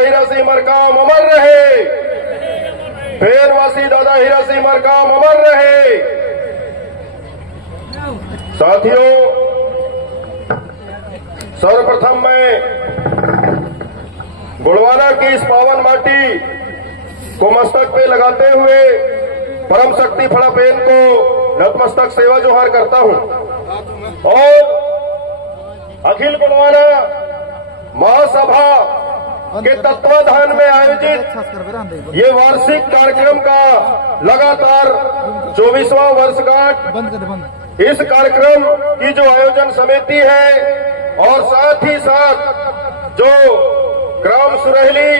हीरा सिंह मरकाम अमर रहे। फेरवासी दादा हीरा सिंह मरकाम अमर रहे। साथियों, सर्वप्रथम मैं गुड़वाना की इस पावन माटी को मस्तक पे लगाते हुए परम शक्ति फड़ापेन को नतमस्तक सेवा जोहार करता हूं और अखिल गुड़वाना महासभा के तत्वाधान में आयोजित ये वार्षिक कार्यक्रम का लगातार 24वां वर्षगांठ इस कार्यक्रम की जो आयोजन समिति है और साथ ही साथ जो ग्राम सुरहली,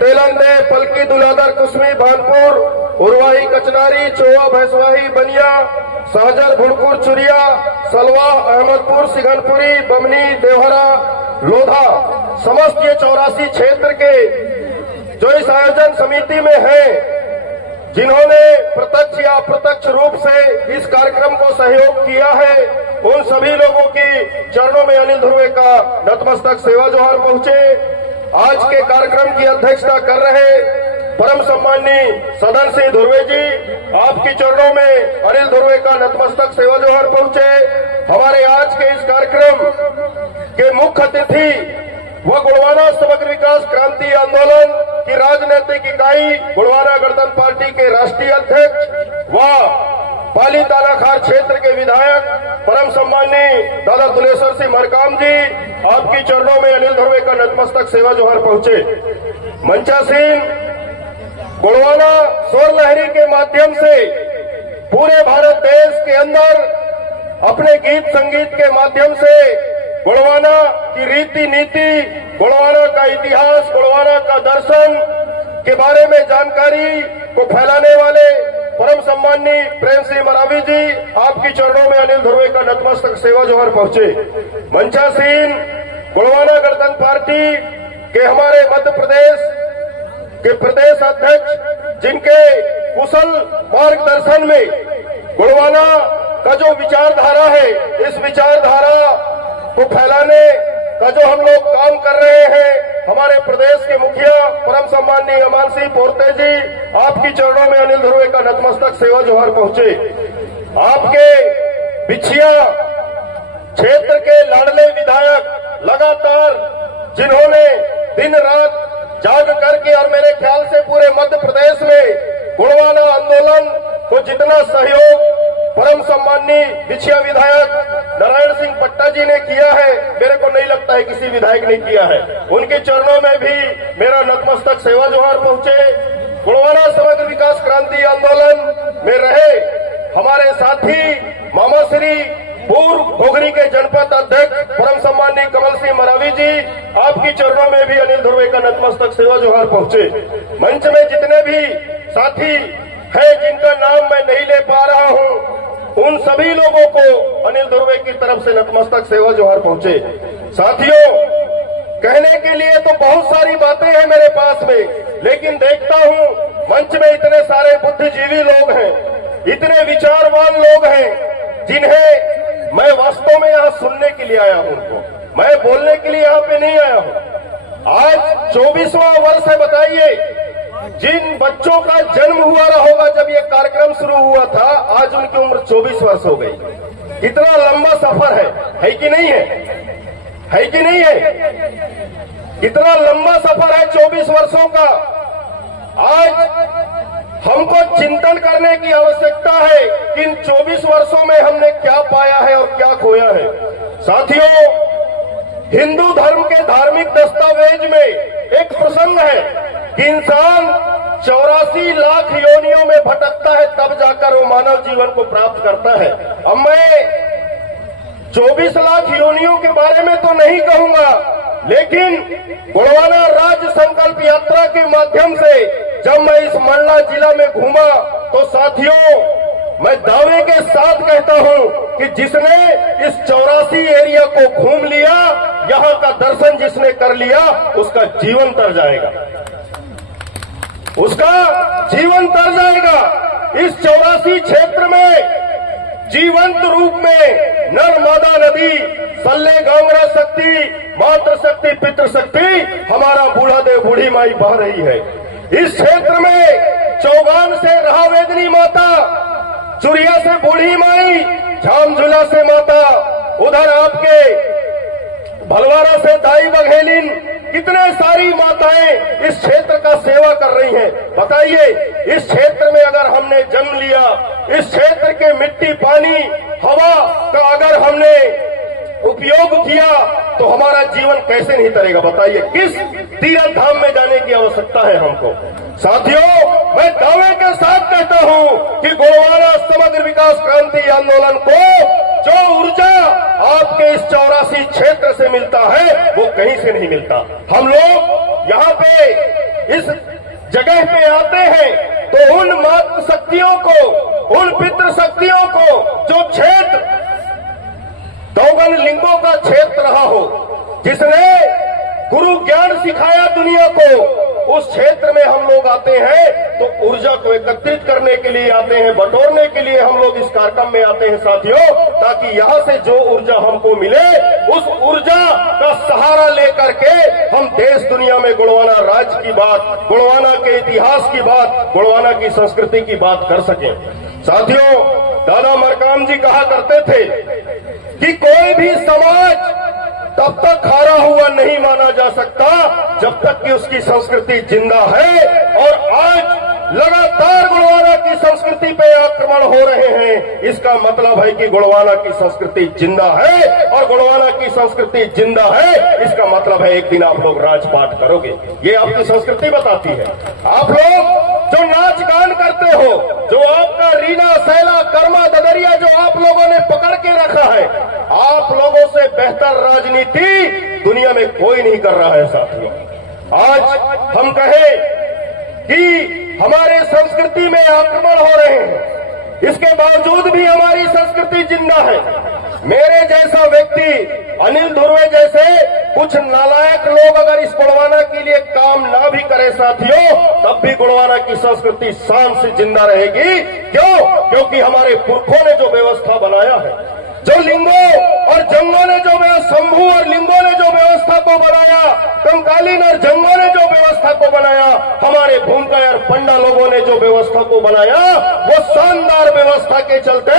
तेलंदे, पलकी, दुलादर, कुसमी, भानपुर, उरवाही, कचनारी, चोवा, भैंसवाही, बनिया, सहजल, भुड़पुर, चुरिया, सलवा, अहमदपुर, सिगनपुरी, बमनी, देवहरा, लोधा समस्त ये 84 क्षेत्र के जो इस आयोजन समिति में हैं, जिन्होंने प्रत्यक्ष या अप्रत्यक्ष रूप से इस कार्यक्रम को सहयोग किया है, उन सभी लोगों की चरणों में अनिल ध्रुवे का नतमस्तक सेवा जोहार पहुंचे। आज के कार्यक्रम की अध्यक्षता कर रहे परम सम्माननीय सदन सिंह ध्रुवे जी, आपकी चरणों में अनिल ध्रुवे का नतमस्तक सेवा जोहार पहुंचे। हमारे आज के इस कार्यक्रम के मुख्य अतिथि व गुड़वाना समग्र विकास क्रांति आंदोलन की राजनीतिक इकाई गुड़वाना गणतंत्र पार्टी के राष्ट्रीय अध्यक्ष व पाली तालाखार क्षेत्र के विधायक परम सम्माननीय दादा दुलेश्वर सिंह मरकाम जी, आपकी चरणों में अनिल ध्रुवे का नतमस्तक सेवा जोहार पहुंचे। मंचासीन गुड़वाना स्वर लहरी के माध्यम से पूरे भारत देश के अंदर अपने गीत संगीत के माध्यम से गुड़वाना की रीति नीति, गुड़वाना का इतिहास, गुड़वाना का दर्शन के बारे में जानकारी को फैलाने वाले परम सम्माननीय प्रेम सिंह मरावी जी, आपकी चरणों में अनिल ध्रुवे का नतमस्तक सेवा जोहार पहुंचे। मंचासीन गुड़वाना गणतंत्र पार्टी के हमारे मध्य प्रदेश के प्रदेश अध्यक्ष, जिनके कुशल मार्गदर्शन में गुड़वाना का जो विचारधारा है, इस विचारधारा को फैलाने का जो हम लोग काम कर रहे हैं, हमारे प्रदेश के मुखिया परम सम्माननीय अमान सिंह पोर्ते जी, आपकी चरणों में अनिल ध्रुवे का नतमस्तक सेवा जोहार पहुंचे। आपके बिछिया क्षेत्र के लाडले विधायक लगातार जिन्होंने दिन रात जाग करके और मेरे ख्याल से पूरे मध्य प्रदेश में गुड़वाना आंदोलन को जितना सहयोग परम सम्माननीय बिछिया विधायक नारायण सिंह पट्टा जी ने किया है, मेरे को नहीं लगता है किसी विधायक ने किया है। उनके चरणों में भी मेरा नतमस्तक सेवा जोहार पहुंचे। गुड़वाना समग्र विकास क्रांति आंदोलन में रहे हमारे साथी मामा श्री पूर्व घोगरी के जनपद अध्यक्ष परम सम्माननीय कमल सिंह मरावी जी, आपकी चरणों में भी अनिल ध्रुवे का नतमस्तक सेवा जोहार पहुंचे। मंच में जितने भी साथी हैं जिनका नाम मैं नहीं ले पा रहा हूं, उन सभी लोगों को अनिल ध्रुवे की तरफ से नतमस्तक सेवा जोहार पहुंचे। साथियों, कहने के लिए तो बहुत सारी बातें हैं मेरे पास में, लेकिन देखता हूं मंच में इतने सारे बुद्धिजीवी लोग हैं, इतने विचारवान लोग हैं, जिन्हें मैं वास्तव में यहां सुनने के लिए आया हूं, मैं बोलने के लिए यहां पे नहीं आया हूं। आज 24वां वर्ष है। बताइए, जिन बच्चों का जन्म हुआ रहा होगा जब ये कार्यक्रम शुरू हुआ था, आज उनकी उम्र 24 वर्ष हो गई। कितना लंबा सफर है कि नहीं है? है कि नहीं है? कितना लंबा सफर है 24 वर्षों का। आज हमको चिंतन करने की आवश्यकता है कि इन 24 वर्षों में हमने क्या पाया है और क्या खोया है। साथियों, हिंदू धर्म के धार्मिक दस्तावेज में एक प्रसंग है कि इंसान 84 लाख योनियों में भटकता है, तब जाकर वो मानव जीवन को प्राप्त करता है। अब मैं 24 लाख योनियों के बारे में तो नहीं कहूंगा, लेकिन गुड़वाना राज्य संकल्प यात्रा के माध्यम से जब मैं इस मंडला जिला में घूमा तो साथियों, मैं दावे के साथ कहता हूं कि जिसने इस 84 एरिया को घूम लिया, यहां का दर्शन जिसने कर लिया, उसका जीवन तर जाएगा, उसका जीवन तर जाएगा। इस 84 क्षेत्र में जीवंत रूप में नर्मदा नदी, सल्ले गांगरा शक्ति, मातृशक्ति पितृशक्ति हमारा बूढ़ा देव बूढ़ी माई बह रही है। इस क्षेत्र में चौगान से रहावेदनी माता, चुरिया से बूढ़ी माई, झामझुला से माता, उधर आपके भलवारा से दाई बघेलिन, कितने सारी माताएं इस क्षेत्र का सेवा कर रही हैं। बताइए, इस क्षेत्र में अगर हमने जन्म लिया, इस क्षेत्र के मिट्टी पानी हवा का अगर हमने उपयोग किया तो हमारा जीवन कैसे नहीं तरेगा। बताइए, किस तीर्थ धाम में जाने की आवश्यकता है हमको। साथियों, मैं दावे के साथ कहता हूं कि गोलवाना समग्र विकास क्रांति आंदोलन को जो ऊर्जा आपके इस 84 क्षेत्र से मिलता है वो कहीं से नहीं मिलता। हम लोग यहाँ पे इस जगह पे आते हैं तो उन मातृ शक्तियों को, उन पितृ शक्तियों को, जो क्षेत्र दौगन लिंगों का क्षेत्र रहा हो, जिसने गुरु ज्ञान सिखाया दुनिया को, उस क्षेत्र में हम लोग आते हैं तो ऊर्जा को एकत्रित करने के लिए आते हैं, बटोरने के लिए हम लोग इस कार्यक्रम में आते हैं साथियों, ताकि यहाँ से जो ऊर्जा हमको मिले उस ऊर्जा का सहारा लेकर के हम देश दुनिया में गोंडवाना राज्य की बात, गोंडवाना के इतिहास की बात, गोंडवाना की संस्कृति की बात कर सकें। साथियों, दादा मरकाम जी कहा करते थे कि कोई भी समाज तब तक हारा हुआ नहीं माना जा सकता जब तक कि उसकी संस्कृति जिंदा है। और आज लगातार गोंडवाना की संस्कृति पे आक्रमण हो रहे हैं। इसका मतलब है कि गोंडवाना की संस्कृति जिंदा है, और गोंडवाना की संस्कृति जिंदा है इसका मतलब है एक दिन आप लोग राजपाट करोगे। ये आपकी संस्कृति बताती है। आप लोग जो नाच गान करते हो, जो आपका रीना सैला कर्मा ददरिया जो आप लोगों ने पकड़ के रखा है, आप लोगों से बेहतर राजनीति दुनिया में कोई नहीं कर रहा है साथियों। आज हम कहें कि हमारे संस्कृति में आक्रमण हो रहे हैं, इसके बावजूद भी हमारी संस्कृति जिंदा है। मेरे जैसा व्यक्ति, अनिल धुर्वे जैसे कुछ नालायक लोग अगर इस गोंडवाना के लिए काम ना भी करे साथियों, तब भी गोंडवाना की संस्कृति शान से जिंदा रहेगी। क्यों? क्योंकि हमारे पुरखों ने जो व्यवस्था बनाया है, जो लिंगों और जंगों ने जो शंभू और लिंगों ने जो व्यवस्था को बनाया, कंकालीन और जंगों ने जो व्यवस्था को बनाया, हमारे भूमका और पंडा लोगों ने जो व्यवस्था को बनाया, वो शानदार व्यवस्था के चलते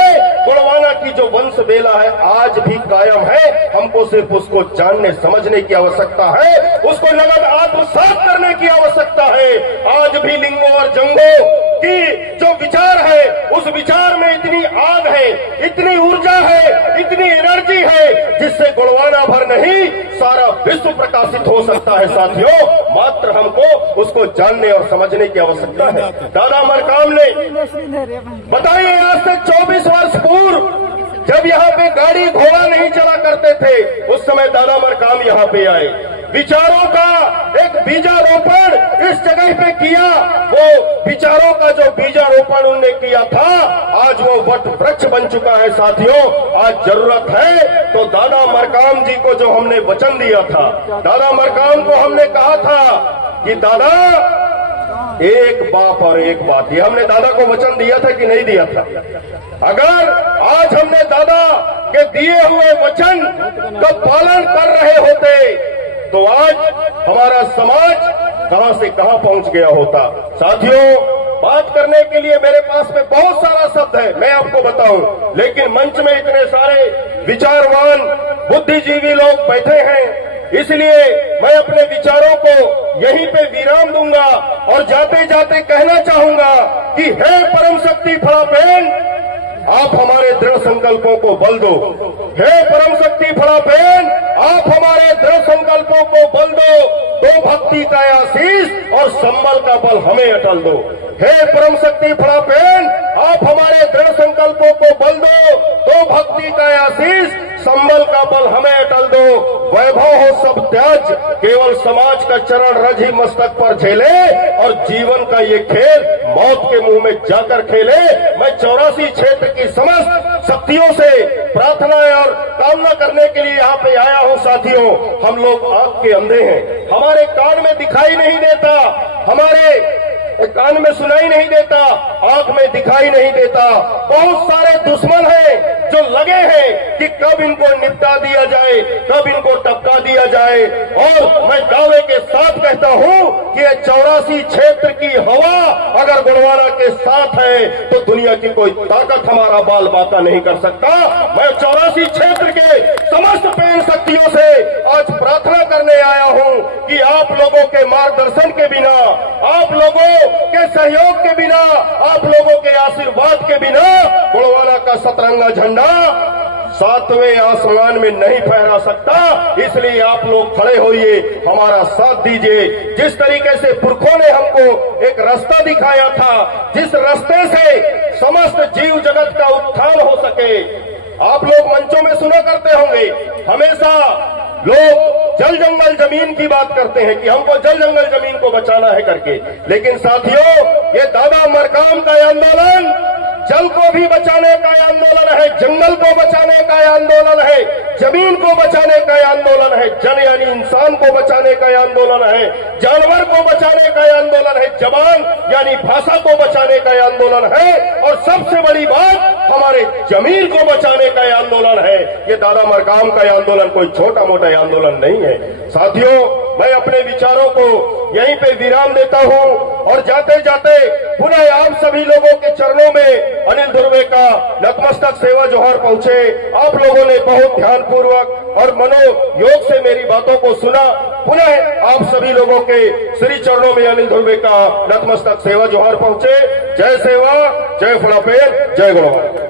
गोंडवाना की जो वंश बेला है आज भी कायम है। हमको सिर्फ उसको जानने समझने की आवश्यकता है, उसको नगद आत्मसात करने की आवश्यकता है। आज भी लिंगों और जंगों की जो विचार है, उस विचार में इतनी आग है, इतनी ऊर्जा है, इतनी एनर्जी है, जिससे गोंडवाना भर नहीं सारा विश्व प्रकाशित हो सकता है साथियों। मात्र हमको उसको जानने और समझने की आवश्यकता है। दादा मरकाम ने बताइए, आज से 24 वर्ष पूर्व जब यहाँ पे गाड़ी घोड़ा नहीं चला करते थे, उस समय दादा मरकाम यहाँ पे आए, विचारों का एक बीजारोपण इस जगह पे किया। वो विचारों का जो बीजारोपण उन्होंने किया था, आज वो वट वृक्ष बन चुका है साथियों। आज जरूरत है तो दादा मरकाम जी को जो हमने वचन दिया था, दादा मरकाम को हमने कहा था कि दादा एक बाप और एक बात, ये हमने दादा को वचन दिया था कि नहीं दिया था? अगर आज हमने दादा के दिए हुए वचन का पालन कर रहे होते तो आज हमारा समाज कहां से कहां पहुंच गया होता। साथियों, बात करने के लिए मेरे पास में बहुत सारा शब्द है, मैं आपको बताऊं, लेकिन मंच में इतने सारे विचारवान बुद्धिजीवी लोग बैठे हैं, इसलिए मैं अपने विचारों को यहीं पे विराम दूंगा और जाते जाते कहना चाहूंगा कि हे परम शक्ति फड़ापेन, आप हमारे दृढ़ संकल्पों को बल दो। हे परम शक्ति फड़ापेन, आप हमारे दृढ़ संकल्पों को बल दो। दो भक्ति का आशीष और संबल का बल हमें अटल दो। हे परम शक्ति फड़ापेन, आप हमारे दृढ़ संकल्पों को बल दो। दो भक्ति का आशीष, संबल का बल हमें अटल दो। वैभव हो सब त्याज, केवल समाज का चरण रज ही मस्तक पर झेले, और जीवन का ये खेल मौत के मुंह में जाकर खेले। मैं 84 क्षेत्र की समस्त शक्तियों से प्रार्थना और कामना करने के लिए यहाँ पे आया हूँ साथियों। हम लोग आंख के अंधे हैं, हमारे कान में दिखाई नहीं देता, हमारे कान में सुनाई नहीं देता, आंख में दिखाई नहीं देता। बहुत सारे दुश्मन हैं जो जो लगे हैं कि कब इनको निपटा दिया जाए, कब इनको टपका दिया जाए। और मैं दावे के साथ कहता हूं कि ये 84 क्षेत्र की हवा अगर गोंडवाना के साथ है तो दुनिया की कोई ताकत हमारा बाल बाका नहीं कर सकता। मैं 84 क्षेत्र के समस्त पेन शक्तियों से आज प्रार्थना करने आया हूं कि आप लोगों के मार्गदर्शन के बिना, आप लोगों के सहयोग के बिना, आप लोगों के आशीर्वाद के बिना गोंडवाना का सतरंगा झंडा 7वें आसमान में नहीं फहरा सकता। इसलिए आप लोग खड़े होइए, हमारा साथ दीजिए। जिस तरीके से पुरखों ने हमको एक रास्ता दिखाया था, जिस रास्ते से समस्त जीव जगत का उत्थान हो सके। आप लोग मंचों में सुना करते होंगे, हमेशा लोग जल जंगल जमीन की बात करते हैं कि हमको जल जंगल जमीन को बचाना है करके। लेकिन साथियों, ये दादा मरकाम का आंदोलन जल को भी बचाने का आंदोलन है, जंगल को बचाने का आंदोलन है, जमीन को बचाने का आंदोलन है, जन यानी इंसान को बचाने का आंदोलन है, जानवर को बचाने का आंदोलन है, जबान यानी भाषा को बचाने का आंदोलन है, और सबसे बड़ी बात हमारे जमीन को बचाने का आंदोलन है। ये दादा मरकाम का आंदोलन कोई छोटा मोटा आंदोलन नहीं है। साथियों, मैं अपने विचारों को यहीं पे विराम देता हूं और जाते जाते पुनः आप सभी लोगों के चरणों में अनिल धुर्वे का नतमस्तक सेवा जोहार पहुंचे। आप लोगों ने बहुत ध्यानपूर्वक और मनोयोग से मेरी बातों को सुना। पुनः आप सभी लोगों के श्री चरणों में अनिल धुर्वे का नतमस्तक सेवा जोहार पहुंचे। जय सेवा, जय फड़ापेर, जय गोंडवाना।